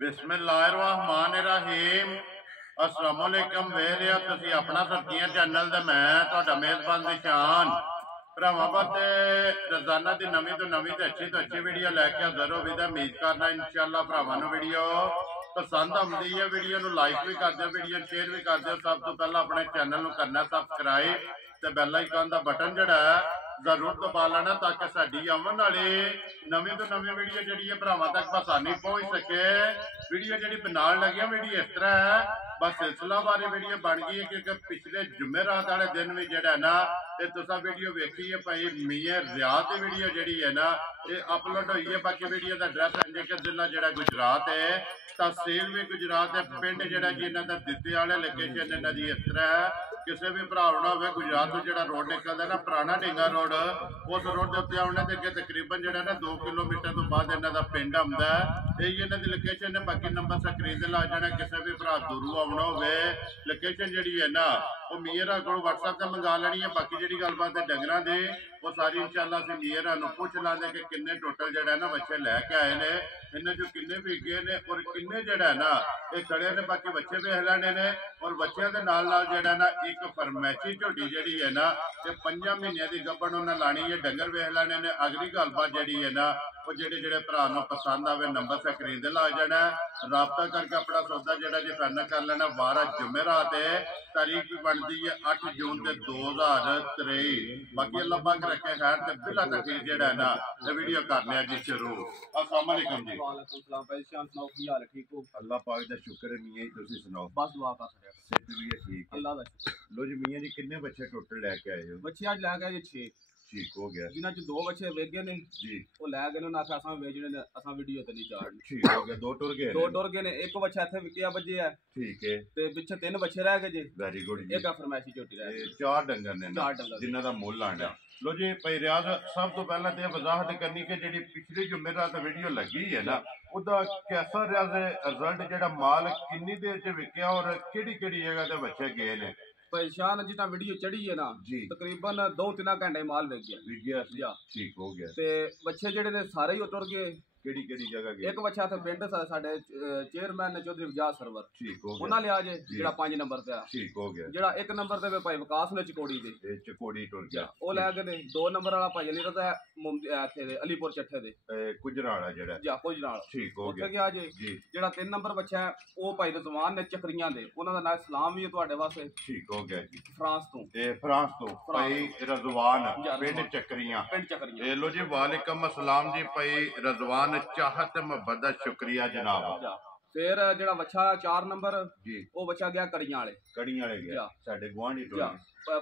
बिस्मिल्लाहिर्रहमानिर्रहीम। अस्सलामुअलैकुम वेरिया तुसी अपना सब्जियां चैनल ते मैं तुहाडा मेज़बान निशान भरावां वास्ते रोजाना की नवी तो नवी तो अच्छी वीडियो लैके हाज़र हो भी उम्मीद करना इंशाअल्लाह भरावां नूं वीडियो पसंद आउंदी है। वीडियो नूं लाइक भी कर दिओ, वीडियो शेयर भी कर दिओ। सब तो पहला अपने चैनल नूं करना सबसक्राइब ते बैल आइकन दा बटन जिहड़ा है जरूर दबा लेना ताकि साडी आवन वाली नवी तो नवी वीडियो जी है भरावां तक आसानी पहुंच सके। वीडियो जी बनाने लगे वीडियो इस तरह है बस सिलसिला बारी वीडियो बन गई है क्योंकि पिछले जुमेरात वाले दिन भी जड़ा ना ये तुसा वीडियो वेखी है भाई मियां रियाज की वीडियो जी है ना ये अपलोड हुई है। बाकी वीडियो का एड्रैस है जेकर जिला जड़ा गुजरात है, तहसील भी गुजरात है, पिंड जड़ा जी इन्हों का दित्ते वाले लोकेशन इन्हों की इस तरह है। किसी भी भरा आना हो गुजरात को जो रोड निकलता ना पुराना ढींगा रोड उस रोड के उत्ते आने के तकरीबन जो ना 2 किलोमीटर तो बाद इन्हों का पिंड आता है। यही इन्हों की लोकेशन है। बाकी नंबर स्क्रीन से ला जाना। किसी भी भरा दूरों आना हो लोकेशन जी है ना वो मीरा को व्हाट्सएप से मंगा लेनी है। बाकी जी गलबात है डंगर की वो सारी इंशाअल्लाह असीं मीरा पूछ लाते कि किन्ने टोटल जड़ा ना बच्चे लैके आए ने, इन्हें जो किन्ने विके ने और किन्ने जड़ा ना ये खड़े ने। बाकी बच्चे वेख लेने ने और बच्चों के नाल जड़ा ना एक फरमैशी झोटी जी है ना ये 5 महीनों की गब्बन उन्हें लानी है। डंगर वेख लेने ने। अगली गलबात जी है ना वो जेडे भरा पसंद आवे नंबर स्क्रीन से ला जाना रबता करके अपना सौदा जड़ा जी फाइनल कर लेना। 12 जुमेरात है, तारीख भी बनती है 8 जून के 2023। बाकी अल्लाह पाक रखे खैर ते बिला तकलीफ जेड़ा है ना ये वीडियो कर लिया जी शुरू। अस्सलाम वालेकुम जी। वालेकुम सलाम भाई शान सुनाओ की हाल है? ठीक हो? अल्लाह पाक दा शुक्र है मियां जी, तुसी सुनाओ? बस दुआ कर रहे हो। सेहत भी है ठीक है अल्लाह दा शुक्र। लो जी मियां जी किन्ने बच्चे टोटल लेके आए हो? बच्चे आज लै गए 6। ठीक हो गया जिन्हां च 2 बच्चे वेगे ने जी वो लै गए ने उन्हां आखिया असां वेचने ने असां वीडियो ते नहीं चाड़नी। ठीक हो गया। 2 टुर गए 2 टुर गए ने। एक बच्चा इत्थे विकिया बजे है ठीक है ते पिछे 3 बच्चे रह गए जे। वेरी गुड जी। एक फरमाइशी झोटी रह गई। 4 डंगर ने 4 डंगर जिन्हों का मुल आना। लो जी भाई रियाज सब तो पहला तो वजाहत करनी कि जी पिछली जुमेरात वीडियो लगी है ना उदा कैसा रियाज रिजल्ट जो माल किन्नी देर च विकया और केड़ी केड़ी जगह ते बच्चे गए ने? परेशान जितना वीडियो चढ़ी है ना जी तकरीबन 2-3 घंटे माल वेग गया ठीक हो गया ते बच्चे जेडे ने सारे ही टुर गए। केड़ी केड़ी जगह गए? एक बच्चा थे पिंड साडे चेयरमैन ने चौधरी वजाज सरवर ठीक हो उन्हां गया लिया जे जेड़ा 5 नंबर पे ठीक हो गया। जेड़ा 1 नंबर ते भाई विकास ने चकोड़ी दे चकोड़ी टुर गया ओ लै गए ने। 2 नंबर वाला भाई अली रजा इत्थे दे अलीपुर चट्ठे दे गुजराला जेड़ा जा कुछ नाल ठीक हो उत्थे गया गया जे। जी जेड़ा 3 नंबर बच्चा है ओ भाई रजवान ने चक्रियां दे उन्हां दा नाम सलाम भी है तुहाडे वास्ते ठीक हो गया जी। फ्रांस तो फ्रांस तो भाई रजवान पिंड चक्रियां। पिंड चक्रियां लो जी वालेकुम अस्सलाम जी भाई रजवान चाहत मोहब्बत शुक्रिया जनाब। फिर जेड़ा बच्चा 4 नंबर जी वो बच्चा गया कड़ियां वाले गया साडे गुआंढी टोली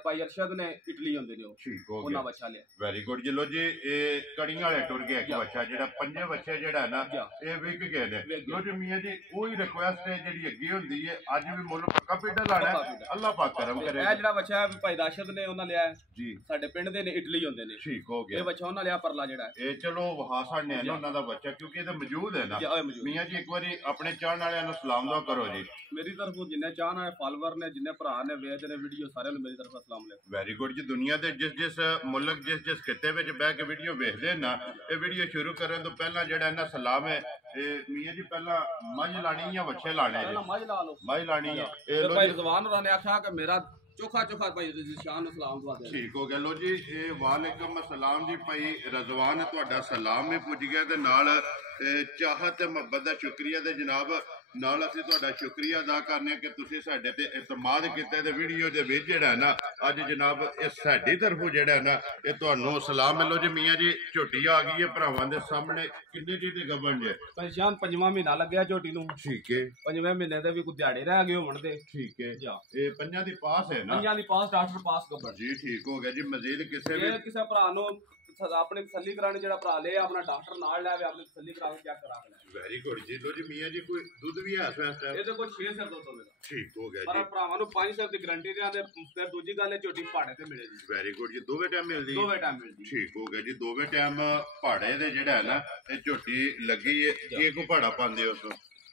भाई अरशद ने इटली होंदे ने ठीक हो उन्हां गया बच्चा लिया। वेरी गुड जी। लो जी ये कड़ियां वाले टुर गया एक बच्चा जेड़ा 5 बच्चे जेड़ा ना ये विक गए ने। लो जी मियां जी कोई रिक्वेस्ट है जेड़ी अगे हुंदी है अज भी मुल पक्का पिंड लाना अल्लाह पाक करम करे। ए जेड़ा बच्चा भाई राशिद ने उन्हां लिया जी साडे पिंड दे ने इटली होंदे ने ठीक हो ये गया। बच्चा उन्हां लिया परला जेड़ा ये चलो वहा साडे ना उन्हां दा बच्चा क्योंकि ये मौजूद है ना। मियां जी एक बारी अपने चाहने वालियां नु सलाम दुआ करो जी। मेरी तरफों जिन्ने चाहना है फॉलोवर ने जिन्ने भरा ने वेख ने वीडियो सारे मेरी तरफ अस्सलाम वालेकुम। वेरी गुड जी। दुनिया के जिस जिस मुल्क जिस जिस खिते में बह के वीडियो वेखते ना ये वीडियो शुरू करने तो पहला जो ना सलाम है मियां जी पहला मझ लानी या बच्चे लाने मझ लानी है। भाई रजवान होरां ने आख्या कि मेरा चोखा चोखा भाई शान सलाम दुआ दे। ठीक हो गया। लो जी वालेकुम अस्सलाम जी भाई रजवान तुहाडा सलाम भी पुज गया ते नाल चाहत मोहब्बत दा शुक्रिया ते जनाब नाल असीं तुहाडा शुक्रिया अदा करने कि तुसीं साडे ते इतमाद कीता ते वीडियो दे विच जेड़ा ना अज जनाब ये साडी तरफों जेड़ा ना ये तुहानू सलाम मिलो जी। मियां जी झोटी आ गई है भरावां दे सामने किन्ने दी ते गबन जे परेशान 5वां महीना लग्या झोटी नू। ठीक है 5वें महीने दे भी कुछ दिहाड़े रह गए होण दे। ठीक है ये 5 दी पास है ना? 5 दी पास डॉक्टर पास गबन जी ठीक हो गया जी। मजीद किसे भी किसे भरा नू अपने तसल्ली कराने जेड़ा भरा ले अपना डॉक्टर नाल ले अपनी तसल्ली करा के चेक करा के। वेरी गुड जी। लो जी मियां जी कोई दूध भी है इस टाइम? ये देखो 6 सिर दूध होगा। ठीक हो गया पर जी। भरावां नू 5 सिर दी गारंटी दे आंदे फिर दूजी गल है झोटी पहाड़े ते मिलेगी। वेरी गुड जी। दोवें टाइम मिलदी? दोवें टाइम मिलदी। ठीक हो गया जी। दोवें टाइम पहाड़े दे जेड़ा है ना ये झोटी लगी है। की को पहाड़ा पांदे हो?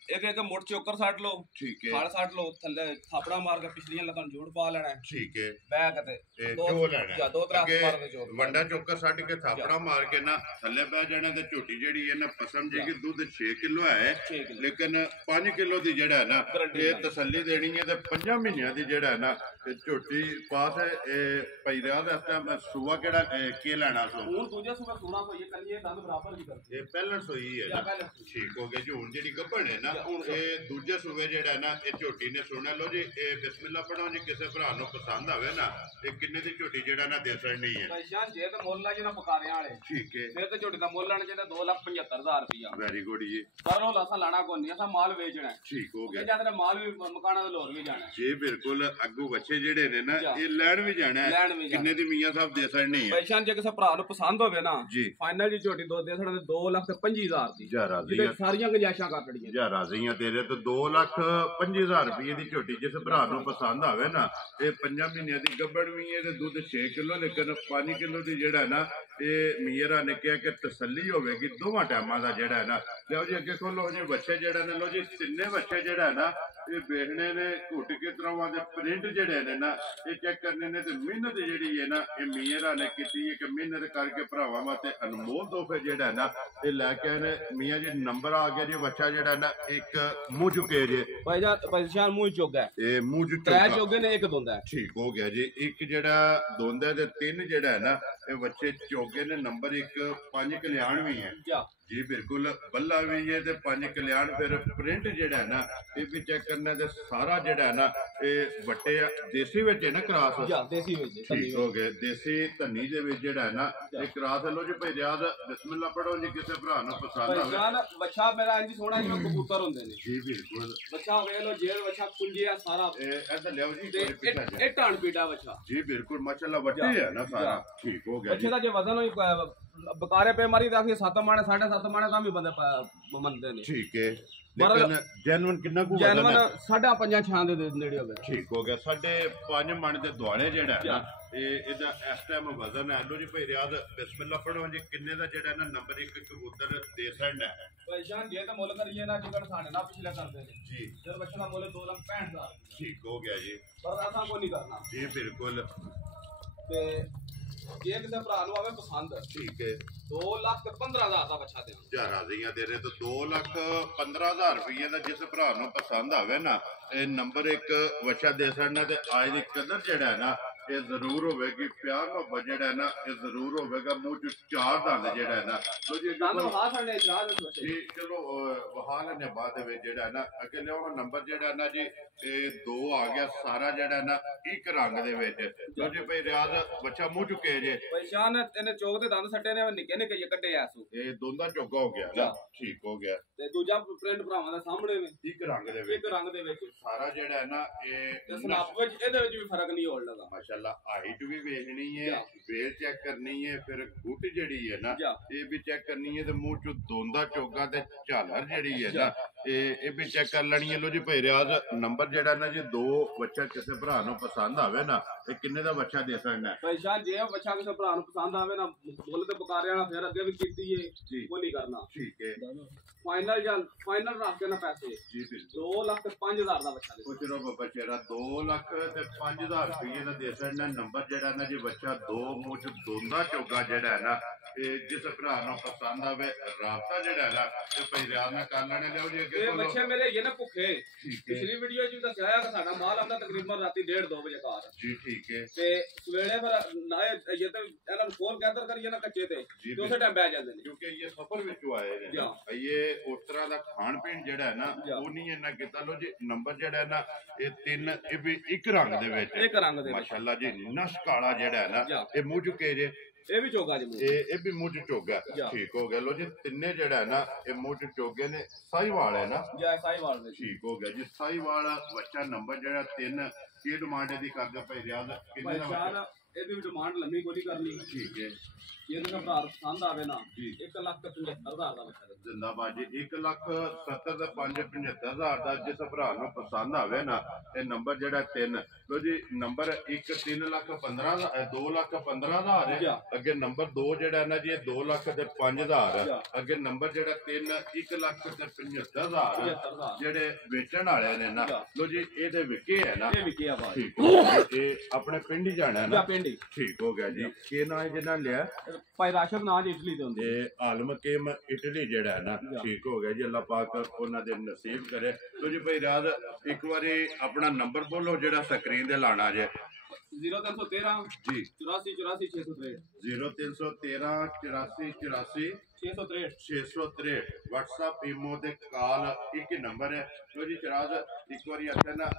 ਇੱਕ ਮੁੱਠ ਚੋਕਰ ਛੱਡ ਲਓ, ਠੀਕ ਹੈ ਖਾਲ ਛੱਡ ਲਓ, ਥੱਲੇ ਥਾਪੜਾ ਮਾਰ ਕੇ ਪਿਛਲੀਆਂ ਲੱਤਾਂ ਨੂੰ ਜੋੜ ਪਾ ਲੈਣਾ ਹੈ, ਠੀਕ ਹੈ ਬੈਕ ਤੇ ਇਹ ਦੋ ਚੋ ਲੈਣਾ ਜਾਂ ਦੋ ਤਰਾਸ ਅੱਗੇ ਮਾਰ ਕੇ ਜੋੜ ਵੰਡਾ ਚੋਕਰ ਛੱਡ ਕੇ ਥਾਪੜਾ ਮਾਰ ਕੇ ਨਾ ਥੱਲੇ ਬਹਿ ਜਾਣਾ ਤੇ ਝੋਟੀ ਜਿਹੜੀ ਹੈ ਨਾ ਪਸਮ ਜੇ ਕਿ ਦੁੱਧ 6 ਕਿਲੋ ਹੈ 6 ਕਿਲੋ ਲੇਕਿਨ 5 ਕਿਲੋ ਦੀ ਜਿਹੜਾ ਹੈ ਨਾ ਗਰੰਟੀ ਇਹ ਤਸੱਲੀ ਦੇਣੀ ਹੈ ਤੇ 5 ਮਹੀਨਿਆਂ ਦੀ ਜਿਹੜਾ ਹੈ ਨਾ ਤੇ ਝੋਟੀ ਪਾਸ ਇਹ ਪਈ ਰਿਹਾ ਤੇ ਇਸ ਟਾਈਮ ਸੂਆ ਕਿਹੜਾ ਕੀ ਲੈਣਾ ਸੋ ਹੁਣ ਦੂਜੇ ਸੂਬੇ ਸੋਨਾ ਕੋਈ ਕੱਲੀ ਇਹ ਦੰਦ ਬਰਾਬਰ ਹੀ ਕਰਦੇ ਇਹ ਪਹਿਲਾਂ ਸੋਈ ਹੈ ਨਾ ਠੀਕ ਹੋ ਗਿਆ ਜੀ ਹੁਣ ਜਿਹੜੀ ਗੱਭਣ ਹੈ ਨਾ ਇਹ ਦੂਜੇ ਸੂਬੇ ਜਿਹੜਾ ਹੈ ਨਾ ਇਹ ਝੋਟੀ ਨੇ ਸੁਣ ਲਓ ਜੀ ਇਹ ਬਿਸਮਿਲ੍ਲਾ ਪੜੋ ਜੀ ਕਿਸੇ ਭਰਾ ਨੂੰ ਪਸੰਦ ਆਵੇ ਨਾ ਇਹ ਕਿੰਨੇ ਦੀ ਝੋਟੀ ਜਿਹੜਾ ਨਾ ਦੇ ਸਕਣੀ ਹੈ ਭਾਈਜਾਨ ਜੇ ਤਾਂ ਮੁੱਲ ਆ ਜਿਹਨਾਂ ਪਕਾਰਿਆਂ ਵਾਲੇ ਠੀਕ ਹੈ ਫਿਰ ਤੇ ਝੋਟੀ ਦਾ ਮੁੱਲ ਲੈਣਾ ਚਾਹੀਦਾ 2,75,000 ਰੁਪਇਆ। ਵੈਰੀ ਗੁੱਡ ਜੀ ਪਰ ਉਹ ਲਾਸਾ ਲਾਣਾ ਕੋਈ ਨਹੀਂ, ਅਸਾਂ ਮਾਲ ਵੇਚਣਾ ਹੈ। ਠੀਕ ਹੋ ਗਿਆ ਜਾਂ ਤੇਰਾ ਮਾਲ ਵੀ ਮਕਾਨਾਂ ਦੇ ਲੋਰ ਵੀ ਜਾਣਾ ਹੈ। ਜੀ ਬਿਲਕੁਲ ਅੱਗੂ ਬੱਚੇ ਜਿਹੜੇ ਨੇ ਨਾ ਇਹ ਲੈਣ ਵੀ ਜਾਣਾ ਹੈ ਲੈਣ ਵੀ ਜਾਣਾ। ਕਿੰਨੇ ਦੀ ਮੀਆਂ ਸਾਹਿਬ ਦੇ ਸਕਣੀ ਹੈ ਭਾਈਜਾਨ ਜੇ ਕਿਸੇ ਭਰਾ ਨੂੰ ਪਸੰਦ ਹੋਵੇ ਨਾ ਜੀ ਫਾਈਨਲ ਜੀ ਝੋਟੀ ਦੋ ਦੇ ਸਕਦੇ 2,25,000 ਦੀ ਜਾ ਰਾਜ਼ੀ ਜਿਹਦੇ ਸਾਰੀਆਂ ਗੁੰਜਾਇਸ਼ਾਂ ਕਰ ਲੜੀਆਂ। ਜਾ ਰਾਜ਼ੀਆਂ ਤੇਰੇ ਤੋਂ 2,25,000 ਰੁਪਏ ਦੀ ਝੋਟੀ ਜਿਸ ਭਰਾ ਨੂੰ ਪਸੰਦ ਆਵੇ ਨਾ ਇਹ 5 ਮਹੀਨਿਆਂ ਦੀ ਗੱਭਣ ਵੀ ਹੈ ਤੇ ਦੁੱਧ 6 ਕਿਲੋ ਲੇਕਿਨ 5 ਕਿਲੋ ਦੀ ਜਿਹੜਾ ਨਾ ਇਹ ਮੀਰਾ ਨੇ ਕਿਹਾ ਕਿ ਤਸੱਲੀ ਹੋਵੇਗੀ ਦੋਵਾਂ ਟਾਈਮਾਂ ਦਾ ਜਿਹੜਾ ਹੈ ਨਾ ਲਓ ਜੀ ਅੱਗੇ ਖੋਲੋ ਜੀ ਬੱਚੇ ਜਿਹੜਾ ਨੇ ਲਓ ਜੀ ਤਿੰਨੇ ਬੱਚੇ ਜਿਹੜਾ ਹੈ ਨਾ ਇਹ ਵੇਖਣੇ ਨੇ ਘੁੱਟ ਕੇ ਤਰ੍ਹਾਂ ਦੇ ਪ੍ਰਿੰਟ ਜਿਹੜੇ ਨੇ ਨਾ ਇਹ ਚੈੱਕ ਕਰਨੇ ਨੇ ਤੇ ਮਿਹਨਤ ਜਿਹੜੀ ਹੈ ਨਾ ਇਹ ਮੀਰਾ ਨੇ ਕੀਤੀ ਹੈ ਕਿ ਮਿਹਨਤ ਕਰਕੇ ਭਰਾਵਾਂ ਵਾਸਤੇ ਅਨਮੋਲ ਤੋਹਫੇ ਜਿਹੜਾ ਹੈ ਨਾ ਇਹ ਲੈ ਕੇ ਆਏ ਨੇ ਮੀਆਂ ਜੀ ਨੰਬਰ ਆ ਗਿਆ ਜੀ ਬੱਚਾ ਜਿਹੜਾ ਨਾ ਇੱਕ ਮੂੰਹ ਚੁੱਕੇ ਜੇ ਭਾਈਜਾਨ ਮੂੰਹ ਚੋਗਾ ਹੈ ਇਹ ਮੂੰਹ ਤਰੇ ਚੁੱਕਾ ਚੋਗੇ ਨੇ ਇੱਕ ਦੋਂਦਾ ਹੈ। ਠੀਕ ਹੋ ਗਿਆ ਜੀ ਇੱਕ ਜਿਹੜਾ ਦੋਂਦਾ ਤੇ ਤਿੰਨ ਜਿਹੜਾ ਹੈ ਨਾ ਇਹ ਬੱਚੇ ਚੋਗੇ ਨੇ ਨੰਬਰ 1 5 ਕਲਿਆਣ ਵੀ ਹੈ ਜਾ ਜੀ ਬਿਲਕੁਲ ਬੱਲਾ ਵੀ ਹੈ ਤੇ 5 ਕਲਿਆਣ ਫਿਰ ਪ੍ਰਿੰਟ ਜਿਹੜਾ ਹੈ ਨਾ ਇਹ ਵੀ ਚੈੱਕ ਕਰਨਾ ਤੇ ਸਾਰਾ ਜਿਹੜਾ ਹੈ ਨਾ ਇਹ ਵੱਟੇ ਦੇਸੀ ਵਿੱਚ ਹੈ ਨਾ ਕਰਾਸ ਜਾ ਦੇਸੀ ਵਿੱਚ ਠੀਕ ਹੋ ਗਏ ਦੇਸੀ ਧੰਨੀ ਦੇ ਵਿੱਚ ਜਿਹੜਾ ਹੈ ਨਾ ਇਹ ਕਰਾਸ ਲੋ ਜੀ ਭਾਈ ਰਿਆਜ਼ ਬਿਸਮਿਲ੍ਲਾ ਪੜੋ ਜੀ ਕਿਸੇ ਭਰਾ ਨੂੰ ਪਸੰਦ ਆਵੇ ਭਾਈਜਾਨ ਬੱਚਾ ਮੇਰਾ ਇੰਜ ਸੋਹਣਾ ਜਿਵੇਂ ਕਬੂਤਰ ਹੁੰਦੇ ਨੇ ਜੀ ਬਿਲਕੁਲ ਬੱਚਾ ਵੇਖ ਲੋ ਜੇਲ ਬੱਚਾ ਕੁੰਜਿਆ ਸਾਰਾ ਇਹ ਇੱਧਰ ਲਿਆਓ ਜੀ ਤੇ ਇਹ ਢਾਣ ਪੀਟਾ ਬੱਚਾ ਜੀ ਬਿਲਕੁਲ ਮਾਸ਼ਾਅੱਲਾ ਵੱਟੇ ਹੈ ਨਾ ਸਾਰਾ ਠੀਕ ਹੋ ਗਿਆ ਜੀ ਬੱਚੇ ਦਾ ਜੇ ਵਜ਼ਨ ਹੋਈ ਬਕਾਰੇ ਪੇ ਮਾਰੀ ਤਾਂ 7 ਮਾਣੇ 7.5 ਮਾਣੇ ਤਾਂ ਵੀ ਬੰਦੇ ਮੰਨਦੇ ਨੇ ਠੀਕ ਹੈ ਲੇਕਿਨ ਜੈਨੂਨ ਕਿੰਨਾ ਕੁ ਵਜ਼ਨ ਜੈਨੂਨ ਹੈ 5.5 ਦੇ ਨੇੜੇ ਹੋਵੇ ਠੀਕ ਹੋ ਗਿਆ 5.5 ਮਣ ਦੇ ਦੁਆਲੇ ਜਿਹੜਾ ਹੈ ਨਾ ਇਹ ਇਹਦਾ ਇਸ ਟਾਈਮ ਵਜ਼ਨ ਹੈ ਲੋ ਜੀ ਭਾਈ ਰਿਆਜ਼ ਬਿਸਮਿਲ੍ਲਾ ਪੜੋ ਜੀ ਕਿੰਨੇ ਦਾ ਜਿਹੜਾ ਨਾ ਨੰਬਰ 1 ਕਬੂਤਰ ਦੇ ਸਕਦਾ ਹੈ ਭਾਈਜਾਨ ਜੇ ਤਾਂ ਮੁੱਲ ਕਰੀਏ ਨਾ ਜਿਕਰ ਸਾਡੇ ਨਾਲ ਪਿਛਲੇ ਕਰਦੇ ਨੇ ਜੀ ਜਦ ਬੱਚੇ ਦਾ ਮੁੱਲ 2,65,000 ਠੀਕ ਹੋ ਗਿਆ ਜੀ ਪਰ ਅਸਾਂ ਕੋਈ ਨਹੀਂ ਕਰਨਾ ਜੀ ਬਿਲਕੁਲ ਤੇ ਜੇ ਕਿਸੇ ਭਰਾ ਨੂੰ ਆਵੇ ਪਸੰਦ ਠੀਕ ਹੈ 2,15,000 ਦਾ ਬੱਚਾ ਦੇ ਜਾ ਰਾਜ਼ੀਆਂ ਤੇਰੇ ਤੋਂ 2,15,000 ਰੁਪਏ ਦਾ ਜਿਸ ਭਰਾ ਨੂੰ ਪਸੰਦ ਆਵੇ ਨਾ ਇਹ ਨੰਬਰ 1 ਬੱਚਾ ਦੇ ਸਕਣਾ ਤੇ ਅੱਜ ਦੀ ਕਦਰ ਜਿਹੜਾ ਹੈ ਨਾ ਇਹ ਜ਼ਰੂਰ ਹੋਵੇਗੀ ਪਿਆਰ ਮੁਹੱਬਤ ਜਿਹੜਾ ਹੈ ਨਾ ਇਹ ਜ਼ਰੂਰ ਹੋਵੇਗਾ ਮੂੰਹ ਚ ਚਾਰ ਦੰਦ ਜਿਹੜਾ ਹੈ ਨਾ ਲੋ ਜੀ ਦੰਦ ਵਹਾ ਸਾਡੇ ਇਜਾਜ਼ਤ ਬੱਚੇ ਜੀ ਚਲੋ ਵਹਾ ਲੈਣੇ ਬਾਅਦ ਦੇ ਵਿੱਚ ਜਿਹੜਾ ਹੈ ਨਾ ਅੱਗੇ ਲਿਆਓ ਨੰਬਰ ਜਿਹੜਾ ਹੈ ਨਾ ਜੀ ਇਹ 2 ਆ ਗਿਆ ਸਾਰਾ ਜਿਹੜਾ ਹੈ ਨਾ ਇੱਕ ਰੰਗ ਦੇ ਵਿੱਚ ਲੋ ਜੀ ਭਾਈ ਰਿਆਜ਼ ਬੱਚਾ ਮੂੰਹ ਚੁੱਕੇ ਜੇ ਭਾਈਜਾਨ ਇਹਨੇ ਚੋਕ ਦੇ ਦੰਦ ਸੱਟੇ ਨੇ ਨਿੱਕੇ ਨਿੱਕੇ ਜਿਹੇ ਕੱਢੇ ਐਸੂ ਇਹ ਦੋਂਦਾ ਚੋਗਾ ਹੋ ਗਿਆ ਨਾ ਠੀਕ ਹੋ ਗਿਆ ਤੇ ਦੂਜਾ ਪ੍ਰਿੰਟ ਭਰਾਵਾਂ ਦੇ ਸਾਹਮਣੇ ਨੇ ਇੱਕ ਰੰਗ ਦੇ ਵਿੱਚ ਇੱਕ ਰੰਗ ਦੇ ਵਿੱਚ ਸਾਰਾ ਜਿਹੜਾ ਹੈ ਨਾ ਤੇ ਇਹ ਸਨਾਪ ਵਿੱਚ ਇਹਦੇ ਵਿੱਚ ਵੀ ਫਰਕ ਨਹੀਂ ਹੋਣ ਲੱਗਾ ਮਾਸ਼ਾਅੱਲਾ ਹਾਈਟ ਵੀ ਵੇਖਣੀ ਹੈ ਵੇਲ ਚੈੱਕ ਕਰਨੀ ਹੈ ਫਿਰ ਗੁੱਟ ਜਿਹੜੀ ਹੈ ਨਾ ਇਹ ਵੀ ਚੈੱਕ ਕਰਨੀ ਹੈ ਤੇ ਮੂੰਹ ਚੋਂ ਦੋਂਦਾ ਚੋਗਾ ਤੇ ਝਾਲਰ ਜਿਹੜੀ ਹੈ ਨਾ ਇਹ ਵੀ ਚੈੱਕ ਕਰ ਲੈਣੀ ਹੈ ਲੋ ਜੀ ਭਾਈ ਰਿਆਜ਼ ਨੰਬਰ ਜਿਹੜਾ ਨਾ ਜੀ 2 ਬੱਚਾ ਕਿਸੇ ਭਰਾ ਨੂੰ ਪਸੰਦ ਆਵੇ ਨਾ ਇਹ ਕਿੰਨੇ ਦਾ ਬੱਚਾ ਦੇ ਸਕਦਾ ਭਾਈਜਾਨ ਜੇ ਬੱਚਾ ਕਿਸੇ ਭਰਾ ਨੂੰ ਪਸੰਦ ਆਵੇ ਨਾ ਮੁੱਲ ਤੇ ਬਕਾਰੇ ਵਾਲਾ ਫਿਰ ਅੱਗੇ ਵੀ ਕੀਤੀ ਏ ਉਹ ਨਹੀਂ ਕਰਨਾ ਠੀਕ ਹੈ ਫਾਈਨਲ ਰੱਖ ਕੇ ਨਾ ਪੈਸੇ ਜੀ ਬਿਲਕੁਲ 2,05,000 ਦਾ ਬੱਚਾ ਦੇ ਕੁਛ ਰੋ ਬੱਚੇ ਦਾ 2,05,000 ਰੁਪਏ ਦਾ ਦੇ ਸਕਦਾ ਨੰਬਰ ਜਿਹੜਾ ਨਾ ਜੀ ਬੱਚਾ 2 ਮੂੰਹ ਚ ਦੋਂਦਾ ਚੋਗਾ ਜਿਹੜਾ ਹੈ ਨਾ ਇਹ ਜਿਸ ਭਰਾ ਨੂੰ ਪਸੰਦ ਆਵੇ ਰਾਬਤਾ ਜਿਹੜਾ ਹੈ ਨਾ ਤੇ ਭਾਈ ਰਿਆਜ਼ ਨਾਲ ਕਰ ਲੈਣੇ ਲਿਓ ਜੀ ਅੱਗੇ ਇਹ ਬੱਚੇ ਮੇਰੇ ਇਹ ਨਾ ਭੁੱਖੇ ਠੀਕ ਹੈ ਪਿਛਲੀ ਵੀਡੀਓ ਚ ਵੀ ਦੱਸਿਆ ਕਿ ਸਾਡਾ ਮਾਲ ਆਉਂਦਾ ਤਕਰੀਬਨ ਰਾਤੀ 1:30-2 ਵਜੇ ਘਰ ਜੀ ਠੀਕ ਹੈ ਤੇ ਸਵੇਰੇ ਫਿਰ ਨਾ ਇਹ ਤਾਂ ਇਹਨਾਂ ਨੂੰ ਫੋਨ ਕੈਦਰ ਕਰੀਏ ਨਾ ਕੱਚੇ ਤੇ ਉਸੇ ਟਾਈਮ ਬਹਿ ਜਾਂਦੇ ਨੇ ਕਿਉਂਕਿ ਇਹ ਸਫਰ ਵਿੱਚੋਂ ਆਏ ਨੇ ਇਹ ਉਸ ਤਰ੍ਹਾਂ ਦਾ ਖਾਣ ਪੀਣ ਜਿਹੜਾ ਹੈ ਨਾ ਉਹ ਨਹੀਂ ਇਹਨਾਂ ਕੀਤਾ ਲੋ ਜੀ ਨੰਬਰ ਜਿਹੜਾ ਹੈ ਨਾ ਇਹ 3 ਇਹ ਵੀ ਇੱਕ ਰੰਗ ਦੇ ਵਿੱਚ ਇੱਕ ਰੰਗ ਦੇ ਮਾਸ਼ਾਅੱਲਾ ਜੀ ਨਸ਼ ਕਾਲਾ ਜਿਹੜਾ ਹੈ ਨਾ ਇਹ ਮੂੰਹ ਚੁੱਕੇ ਜੇ ਇਹ ਵੀ ਚੋਗਾ ਜੀ ਇਹ ਵੀ ਮੂੰਹ ਚ ਚੋਗਾ ਠੀਕ ਹੋ ਗਿਆ ਲੋ ਜੀ ਤਿੰਨੇ ਜਿਹੜਾ ਹੈ ਨਾ ਇਹ ਮੂੰਹ ਚ ਚੋਗੇ ਨੇ ਸਾਈਵਾਲ ਹੈ ਨਾ ਸਾਈਵਾਲ ਦੇ ਠੀਕ ਹੋ ਗਿਆ ਜੀ ਸਾਈਵਾਲ ਬੱਚਾ ਨੰਬਰ ਜਿਹੜਾ 3 ਕੀ ਡਿਮਾਂਡ ਇਹਦੀ ਕਰਦਾ ਭਾਈ ਰਿਆਜ਼ ਕਿੰਨੇ ਦਾ ਇਹਦੀ ਵੀ ਡਿਮਾਂਡ ਲੰਮੀ ਗੋਲੀ ਕਰਨੀ ਠੀਕ ਹੈ ਜੇ ਕਿਸੇ ਭਰਾ ਨੂੰ ਪਸੰਦ ਆਵੇ ਨਾ ਜੀ। 1,75,000 ਦਾ ਬੱਚਾ ਦੇ ਜ਼ਿੰਦਾਬਾਦ ਜੀ 1,70,000 ਤੇ 5,75,000 ਦਾ ਜਿਸ ਭਰਾ ਨੂੰ ਪਸੰਦ ਆਵੇ ਨਾ ਇਹ ਨੰਬਰ ਜਿਹੜਾ 3 ਲੋ ਜੀ ਨੰਬਰ 1 3,15,000 2,15,000 ਹੈ ਜੀ। ਅੱਗੇ ਨੰਬਰ 2 ਜਿਹੜਾ ਨਾ ਜੀ ਇਹ 2,00,000 ਤੇ 5,000 ਜੀ। ਅੱਗੇ ਨੰਬਰ ਜਿਹੜਾ 3 1,75,000 75,000 ਜਿਹੜੇ ਵੇਚਣ ਵਾਲੇ ਨੇ ਨਾ ਜੀ। ਲੋ ਜੀ ਇਹਦੇ ਵਿਕੇ ਹੈ ਨਾ ਇਹ ਵੀ ਕੀ ਆ ਬਾਤ ਠੀਕ ਹੋ ਗਿਆ ਇਹ ਆਪਣੇ ਪਿੰਡ ਹੀ ਜਾਣਾ ਹੈ ਜਾਂ ਨਾ ਪਿੰਡ ਹੀ ਠੀਕ ਹੋ ਗਿਆ ਜੀ ਕੀ ਨਾਂ ਹੈ ਜਿਹਨਾਂ ਲਿਆ ਭਾਈ ਰਾਸ਼ਦ ਨਾਂ ਜੀ ਇਟਲੀ ਦੇ ਹੁੰਦੇ ਇਹ ਆਲਮ ਕੇਮ ਇਟਲੀ ਜਿਹੜਾ ਹੈ ਨਾ ਜੀ। ਠੀਕ ਹੋ ਗਿਆ ਜੀ ਅੱਲਾਹ ਪਾਕ ਉਹਨਾਂ ਦੇ ਨਸੀਬ ਕਰੇ ਤੋ ਜੀ ਭਾਈ ਰਾਜ ਇੱਕ ਵਾਰੀ ਆਪਣਾ ਨੰਬਰ ਬੋਲੋ ਜਿਹੜਾ ਸਕਰੀਨ ਤੇ ਲਾਣਾ ਜੇ 0313 ਜੀ 84 84 663 0313 84 84 663 663 WhatsApp ਈਮੋ ਤੇ ਕਾਲ ਇੱਕ ਹੀ ਨੰਬਰ ਹੈ ਲੋ ਜੀ ਚਰਾਜ ਇੱਕ ਵਾਰੀ ਆਖਿਆ ਨਾ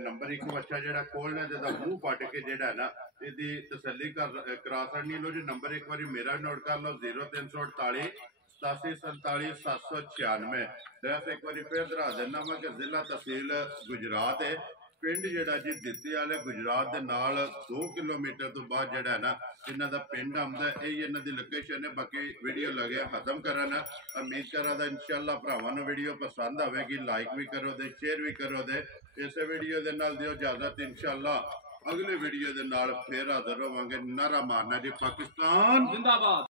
ਨੰਬਰ ਇੱਕ ਬੱਚਾ ਜਿਹੜਾ ਖੋਲਣਾ ਜਿਹਦਾ ਮੂੰਹ ਪੱਟ ਕੇ ਜਿਹੜਾ ਨਾ ਇਹਦੀ ਤਸੱਲੀ ਕਰਾ ਸਕਣੀ ਲੋ ਜੀ ਨੰਬਰ ਇੱਕ ਵਾਰੀ ਮੇਰਾ ਨੋਟ ਕਰ ਲਓ 0348 8747 796 ਦਰਸ ਇੱਕ ਵਾਰੀ ਫਿਰ ਦਰਾ ਦੇਣਾ ਮੈਂ ਕਿ ਜ਼ਿਲ੍ਹਾ ਤਹਿਸੀਲ ਗੁਜਰਾਤ ਹੈ ਪਿੰਡ ਜਿਹੜਾ ਜੀ ਦਿੱਤੇ ਵਾਲੇ ਗੁਜਰਾਤ ਦੇ ਨਾਲ 2 ਕਿਲੋਮੀਟਰ ਤੋਂ ਬਾਅਦ ਜਿਹੜਾ ਹੈ ਨਾ ਇਹਨਾਂ ਦਾ ਪਿੰਡ ਆਉਂਦਾ ਇਹ ਇਹਨਾਂ ਦੀ ਲੋਕੇਸ਼ਨ ਹੈ ਬਾਕੀ ਵੀਡੀਓ ਲੱਗਿਆ ਖਤਮ ਕਰਨ ਉਮੀਦ ਕਰਾਂ ਦਾ ਇਨਸ਼ਾਅੱਲਾ ਭਰਾਵਾਂ ਨੂੰ ਵੀਡੀਓ ਪਸੰਦ ਆਵੇਗੀ ਲਾਈਕ ਵੀ ਕਰੋ ਤੇ ਸ਼ੇਅਰ ਵੀ ਕਰੋ ਤੇ ਇਸੇ ਵੀਡੀਓ ਦੇ ਨਾਲ ਦਿਓ ਇਜਾਜ਼ਤ ਇਨਸ਼ਾਅੱਲਾ ਅਗਲੇ ਵੀਡੀਓ ਦੇ ਨਾਲ ਫੇਰ ਹਾਜ਼ਰ ਹੋਵਾਂਗੇ ਨਾਰਾ ਮਾਰਨਾ ਜੀ ਪਾਕਿਸਤਾਨ ਜਿੰਦਾਬਾਦ